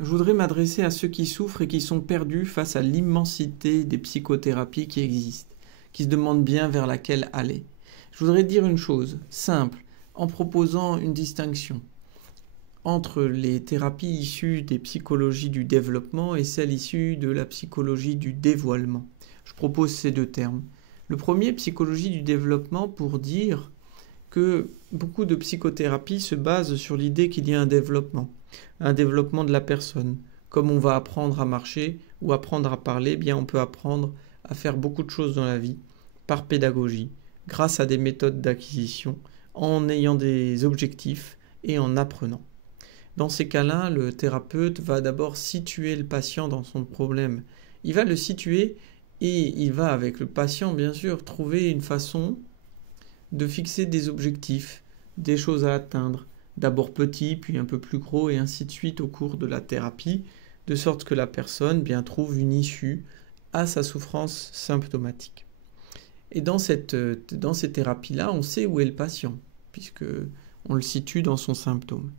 Je voudrais m'adresser à ceux qui souffrent et qui sont perdus face à l'immensité des psychothérapies qui existent, qui se demandent bien vers laquelle aller. Je voudrais dire une chose simple, en proposant une distinction entre les thérapies issues des psychologies du développement et celles issues de la psychologie du dévoilement. Je propose ces deux termes. Le premier, psychologie du développement, pour dire que beaucoup de psychothérapie se base sur l'idée qu'il y a un développement de la personne. Comme on va apprendre à marcher ou apprendre à parler, bien on peut apprendre à faire beaucoup de choses dans la vie par pédagogie, grâce à des méthodes d'acquisition, en ayant des objectifs et en apprenant. Dans ces cas-là, le thérapeute va d'abord situer le patient dans son problème. Il va le situer et il va, avec le patient, bien sûr, trouver une façon de fixer des objectifs, des choses à atteindre, d'abord petits, puis un peu plus gros, et ainsi de suite au cours de la thérapie, de sorte que la personne bien trouve une issue à sa souffrance symptomatique. Et dans ces thérapies-là, on sait où est le patient, puisque on le situe dans son symptôme.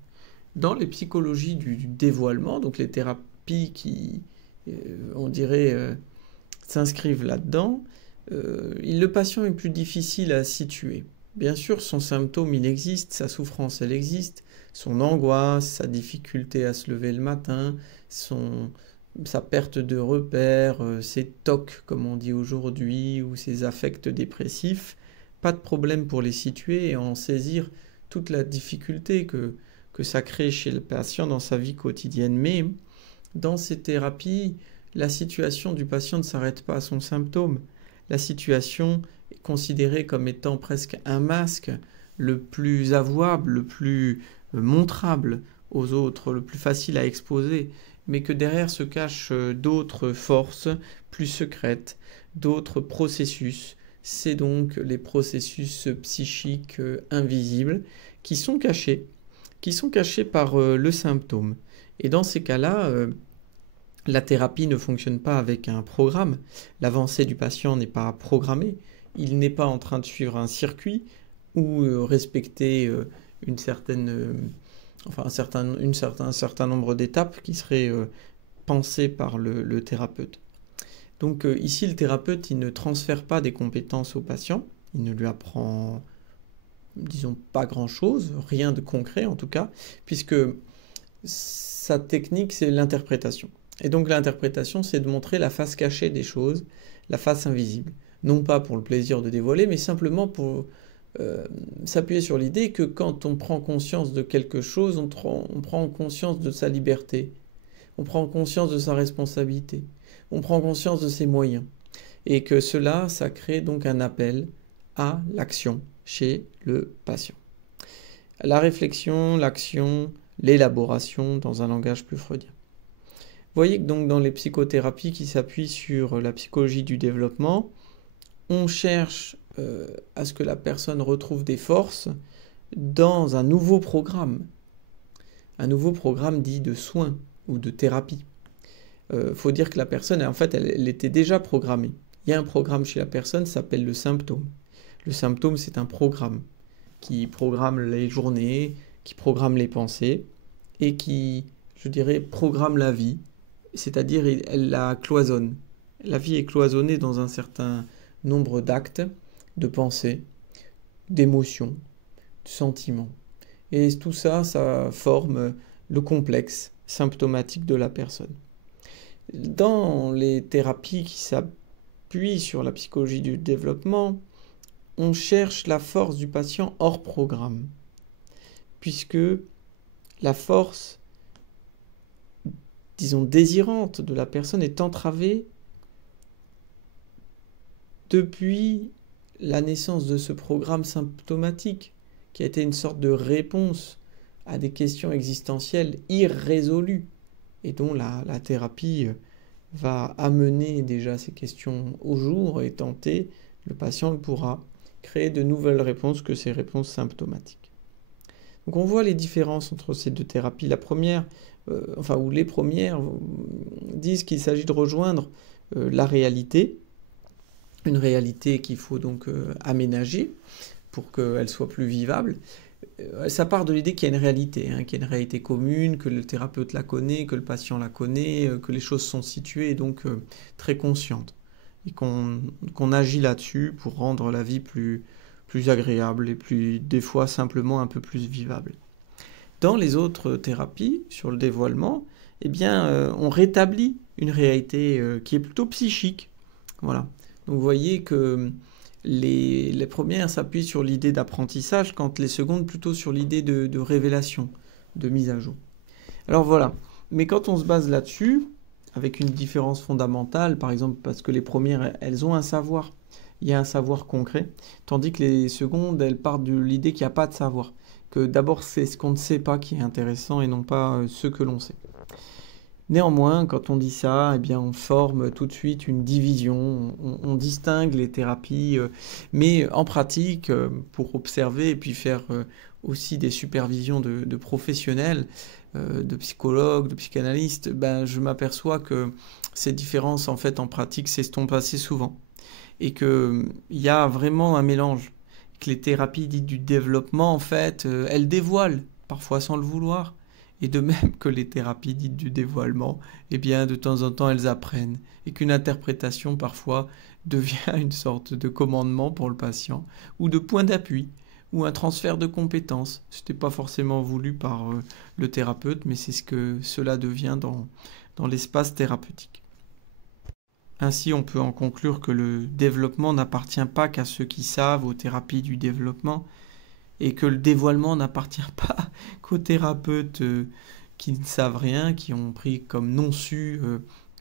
Dans les psychologies du dévoilement, donc les thérapies qui, on dirait, s'inscrivent là-dedans, le patient est plus difficile à situer. Bien sûr, son symptôme, il existe, sa souffrance, elle existe, son angoisse, sa difficulté à se lever le matin, sa perte de repères, ses TOC, comme on dit aujourd'hui, ou ses affects dépressifs, pas de problème pour les situer et en saisir toute la difficulté que ça crée chez le patient dans sa vie quotidienne. Mais dans ces thérapies, la situation du patient ne s'arrête pas à son symptôme. La situation est considérée comme étant presque un masque, le plus avouable, le plus montrable aux autres, le plus facile à exposer, mais que derrière se cachent d'autres forces plus secrètes, d'autres processus. C'est donc les processus psychiques invisibles qui sont cachés par le symptôme. Et dans ces cas-là, la thérapie ne fonctionne pas avec un programme. L'avancée du patient n'est pas programmée. Il n'est pas en train de suivre un circuit ou respecter un certain nombre d'étapes qui seraient pensées par le thérapeute. Donc ici, le thérapeute, il ne transfère pas des compétences au patient. Il ne lui apprend, disons, pas grand-chose, rien de concret en tout cas, puisque sa technique, c'est l'interprétation. Et donc l'interprétation, c'est de montrer la face cachée des choses, la face invisible. Non pas pour le plaisir de dévoiler, mais simplement pour s'appuyer sur l'idée que quand on prend conscience de quelque chose, on prend conscience de sa liberté, on prend conscience de sa responsabilité, on prend conscience de ses moyens. Et que cela, ça crée donc un appel à l'action chez le patient. La réflexion, l'action, l'élaboration dans un langage plus freudien. Vous voyez que donc dans les psychothérapies qui s'appuient sur la psychologie du développement, on cherche à ce que la personne retrouve des forces dans un nouveau programme dit de soins ou de thérapie. Faut dire que la personne, en fait, elle était déjà programmée. Il y a un programme chez la personne, ça s'appelle le symptôme. Le symptôme, c'est un programme qui programme les journées, qui programme les pensées et qui, je dirais, programme la vie. C'est-à-dire, elle la cloisonne. La vie est cloisonnée dans un certain nombre d'actes, de pensées, d'émotions, de sentiments. Et tout ça, ça forme le complexe symptomatique de la personne. Dans les thérapies qui s'appuient sur la psychologie du développement, on cherche la force du patient hors programme, puisque la force, disons, désirante de la personne est entravée depuis la naissance de ce programme symptomatique, qui a été une sorte de réponse à des questions existentielles irrésolues, et dont la thérapie va amener déjà ces questions au jour et tenter, le patient pourra créer de nouvelles réponses que ces réponses symptomatiques. Donc on voit les différences entre ces deux thérapies. La première, les premières disent qu'il s'agit de rejoindre la réalité, une réalité qu'il faut donc aménager pour qu'elle soit plus vivable, Ça part de l'idée qu'il y a une réalité, hein, qu'il y a une réalité commune, que le thérapeute la connaît, que le patient la connaît, que les choses sont situées et donc très conscientes. Et qu'on agit là-dessus pour rendre la vie plus agréable et plus, des fois, simplement un peu plus vivable. Dans les autres thérapies, sur le dévoilement, eh bien, on rétablit une réalité qui est plutôt psychique. Voilà. Donc vous voyez que les premières s'appuient sur l'idée d'apprentissage, quand les secondes plutôt sur l'idée de révélation, de mise à jour. Alors voilà. Mais quand on se base là-dessus, avec une différence fondamentale, par exemple parce que les premières, elles ont un savoir, il y a un savoir concret, tandis que les secondes, elles partent de l'idée qu'il n'y a pas de savoir, que d'abord c'est ce qu'on ne sait pas qui est intéressant et non pas ce que l'on sait. Néanmoins, quand on dit ça, eh bien, on forme tout de suite une division, on distingue les thérapies, mais en pratique, pour observer et puis faire aussi des supervisions de professionnels, de psychologues, de psychanalystes, ben, je m'aperçois que ces différences, en fait, en pratique, s'estompent assez souvent. Et qu'il y a vraiment un mélange. Que les thérapies dites du développement, en fait, elles dévoilent, parfois sans le vouloir. Et de même que les thérapies dites du dévoilement, eh bien, de temps en temps, elles apprennent. Et qu'une interprétation, parfois, devient une sorte de commandement pour le patient, ou de point d'appui, ou un transfert de compétences. Ce n'était pas forcément voulu par le thérapeute, mais c'est ce que cela devient dans l'espace thérapeutique. Ainsi, on peut en conclure que le développement n'appartient pas qu'à ceux qui savent aux thérapies du développement, et que le dévoilement n'appartient pas qu'aux thérapeutes qui ne savent rien, qui ont pris comme non-su,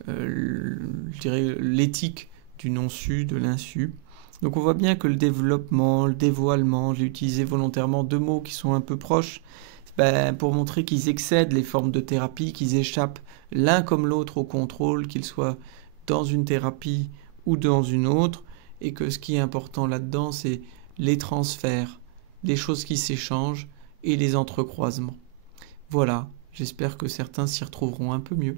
je dirais, l'éthique du non-su, de l'insu. Donc on voit bien que le développement, le dévoilement, j'ai utilisé volontairement deux mots qui sont un peu proches, pour montrer qu'ils excèdent les formes de thérapie, qu'ils échappent l'un comme l'autre au contrôle, qu'ils soient dans une thérapie ou dans une autre, et que ce qui est important là-dedans, c'est les transferts, les choses qui s'échangent et les entrecroisements. Voilà, j'espère que certains s'y retrouveront un peu mieux.